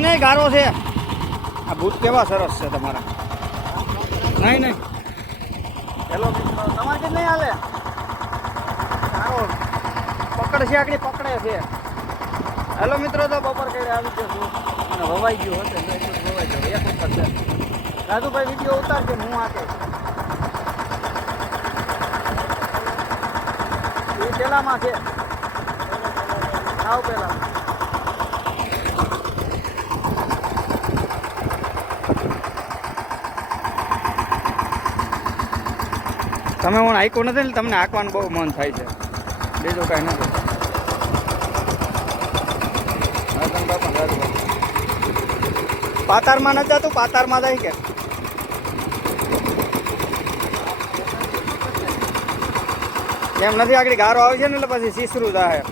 નહીં ગારો છે. આ બૂટ કેવા સરસ છે તમારા. નહીં હેલો મિત્રો તમારે કે નહીં હાલે સારો પકડ છે આકડી પકડે છે. હેલો મિત્રો તો બપોર કઈ આવી જશું અને વવાઈ ગયું હશે વવાઈ ગયો એક વખત છે. રાજુભાઈ વિડીયો ઉતારશે હું આકે એ પેલામાં છે આવ પેલા તમે હું આંક્યું નથી ને તમને આંકવાનું બહુ મન થાય છે બીજું કાંઈ નથી. પાતારમાં નથી જતું પાતારમાં જાય કે એમ નથી આગળ ગારો આવે છે ને એટલે પછી સીસરું જાય.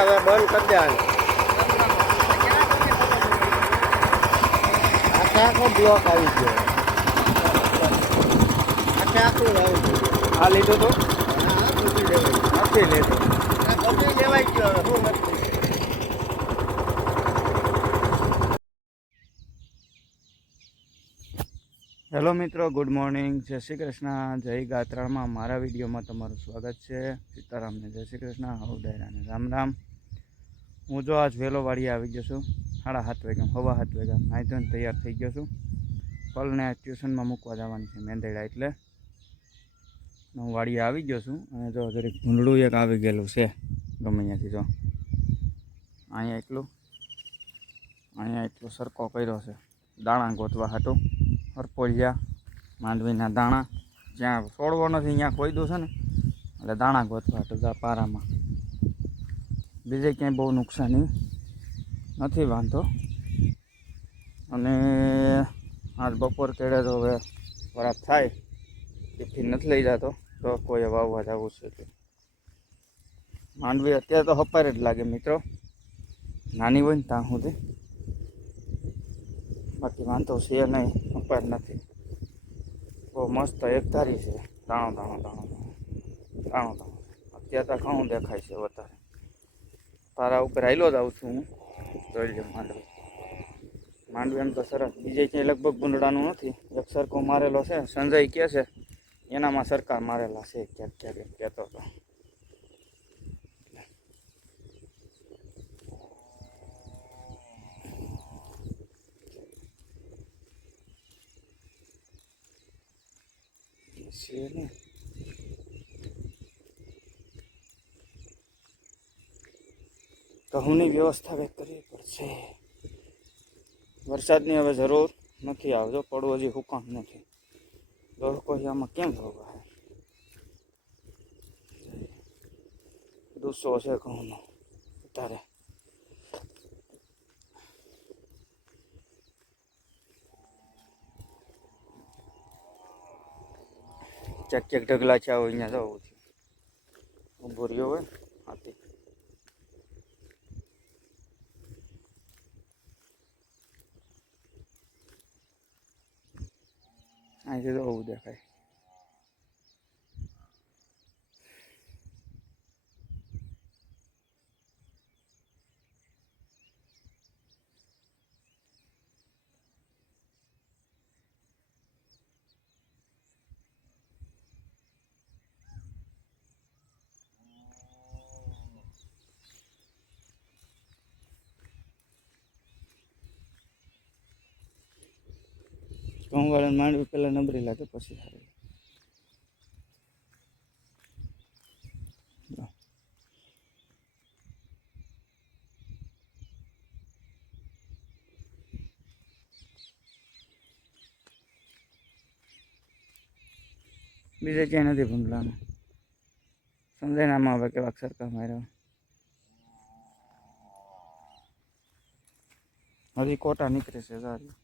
હવે બંધ કરી દે આખો બ્લોક આવી ગયો આખું આવી ગયું. આ લીધું તો નથી લીધું લેવાઈ ગયો શું નથી. હેલો મિત્રો ગુડ મોર્નિંગ જય શ્રી કૃષ્ણ જય ગાત્રાળમાં મારા વિડીયોમાં તમારું સ્વાગત છે. સીતારામને જય શ્રી કૃષ્ણ હવડાયરાને રામ રામ. હું જો આજ વહેલો વાડીએ આવી ગયો છું 7:30 વાગ્યા 7:15 વાગ્યા નાહી ધોઈને તૈયાર થઈ ગયો છું. પલને ટ્યુશનમાં મૂકવા જવાની છે મેંદેડા એટલે હું વાડીએ આવી ગયો છું. અને જો જરીક ભૂંડળું એક આવી ગયેલું છે ગમે ત્યાંથી જો અહીંયા એટલો સરકો કર્યો છે દાણા ગોતવા હાટું. હરપોલિયા માંડવીના દાણા જ્યાં છોડવો નથી ત્યાં કોઈ દઉં છે ને એટલે દાણા ગોતવા તો પારામાં બીજે ક્યાંય બહુ નુકસાની નથી વાંધો. અને આજ બપોર કેળે તો હવે વરાપ થાય ટિફિન નથી લઈ જતો તો કોઈ વાવવા જવું છે એટલે માંડવી અત્યારે તો હપાર જ લાગે મિત્રો નાની હોય ને ત્યાં સુધી બાકી વાંધો છે નહીં અપાર નથી. બહુ મસ્ત એકધારી છે દાણો અત્યારે તો ઘણું દેખાય છે વધારે. પારા ઉપર આવેલો જ આવું છું હું જોઈ લો માંડવી એમ તો સરસ બીજે ક્યાંય લગભગ ભૂંડડાનું નથી. એક સરખો મારેલો છે સંજય કહે છે એનામાં સરકાર મારેલા છે ક્યાંક એમ કહેતો હતો. ઘઉંની વ્યવસ્થા કંઈક કરવી પડશે. વરસાદની હવે જરૂર નથી આવજો પડવું હજી હુકામ નથી તો કોઈ આમાં કેમ થવા દુસો છે ઘઉંનો વધારે. ચેક ઢગલા છે આવું અહીંયા જવું છે ઊભો રહ્યો હોય હાથી. અહીંથી તો બહુ દેખાય. ઘઉં વાળાને માંડવી પહેલાં નબળી લાગે પછી સારી. બીજે ક્યાંય નથી ભૂંડલામાં. સમજાય ને આમાં હવે કેવાક સરખા માર્યા. હજી કોટા નીકળે છે સારી.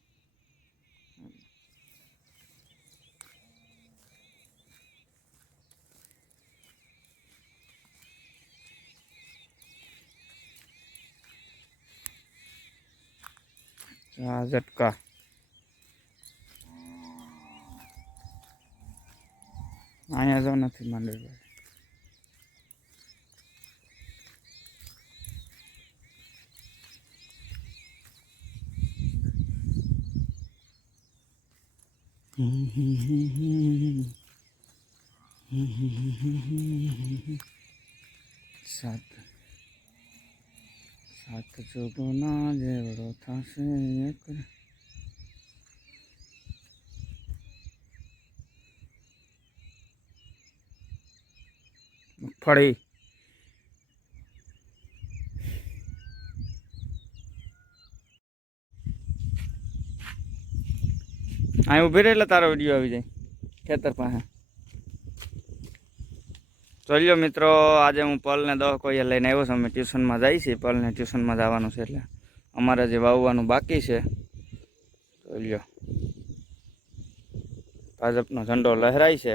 આ ઝટકા અહીંયા જો નથી માંડવી. સાત સાત જોગોના જેવડો થશે એક. મગફળી અહીં ઊભી રહે એટલે તારો વિડીયો આવી જાય ખેતર પાસે. ચાલ્યો મિત્રો, આજે હું પલને 10 કોઈએ લઈને આવ્યો છું. અમે ટ્યુશનમાં જઈએ છીએ, પલને ટ્યુશનમાં જવાનું છે એટલે અમારે જે વાવવાનું બાકી છે. ચાલ્યો, ભાજપનો ઝંડો લહેરાય છે.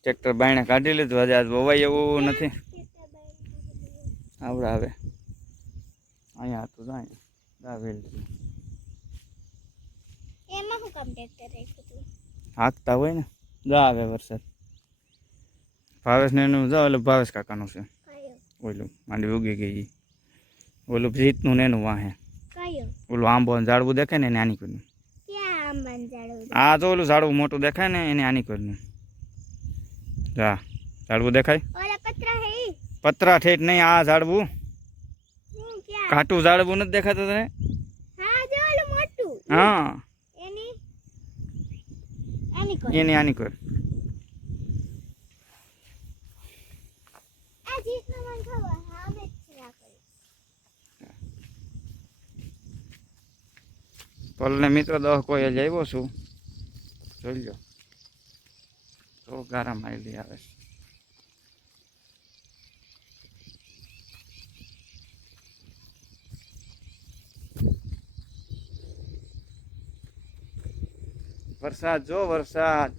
ટ્રેક્ટર બાયણે કાઢી લીધું. હજી આજ વવાય એવું નથી. આવડે આવે અહીંયા હતું જાય એમાં હું કામ ટ્રેક્ટર રાખ્યું હતું? હાંકતા હોય ને. જા આવે વરસાદ. ભાવેશ ને એનું જાવ એટલે ભાવેશ કાકાનું છે. ઓલું માંડવી ઉગી ગઈ. ઓલું જીતનું ને એનું વાહે. ઓલું આંબો ઝાડવું દેખાય ને એને આની કરનું. આ તો ઓલું ઝાડવું મોટું દેખાય ને એને આની કરનું. જા ઝાડવું દેખાય. પતરા ઠેઠ નહીં, આ ઝાડવું ઘાટું ઝાડવું નથી દેખાતું તને? હા એની આની કર. પલને મિત્રો 10 કોઈ જ આવ્યો છું. જોઈ લો તો ગારા માયલી આવે છે. વરસાદ જો વરસાદ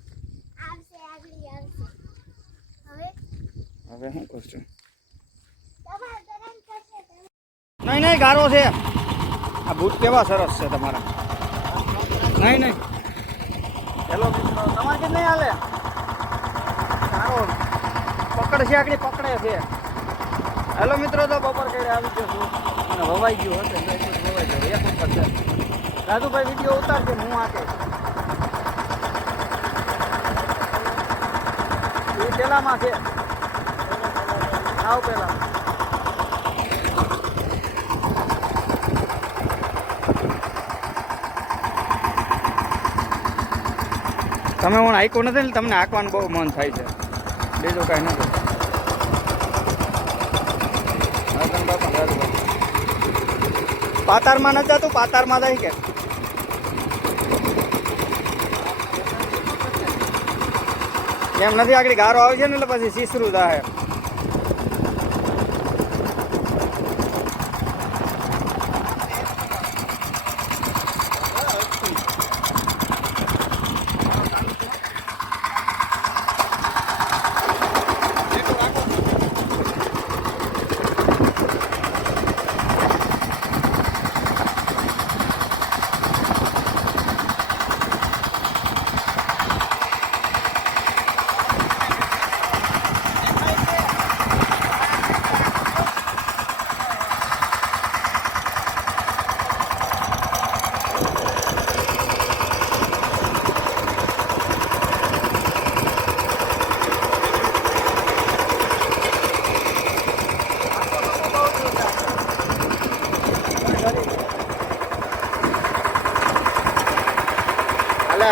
હવે શું કરશું? નહીં નહીં ગારો છે. આ બૂટ કેવા સરસ છે તમારા. નહીં નહીં હેલો મિત્રો, તમારે કે નહીં હાલે. સારો પકડ છે, આકડી પકડે છે. હેલો મિત્રો, તો બપોર કેડે આવી ગયો છું અને વવાઈ ગયું હશે. વવાઈ ગયો એક ઉપર છે. રાજુભાઈ વિડીયો ઉતારશે, હું આકે એ પેલામાં છે. આવ પેલા તમે હું હાંક્યું નથી ને, તમને હાંકવાનું બહુ મન થાય છે. બીજું કાંઈ નથી. પાતારમાં નથી જતું? પાતારમાં જાય કે એમ નથી? આગળ ગારો આવે છે ને એટલે પછી સીસરું થાય.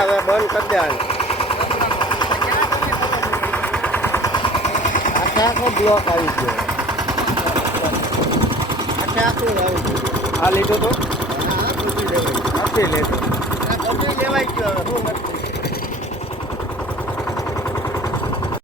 હવે બંધ કરી દે. આખો બ્લોક આવી ગયો. આખું આવી ગયું. આ લીધો તો નથી લેવાય ગયો. લેવાય ગયો.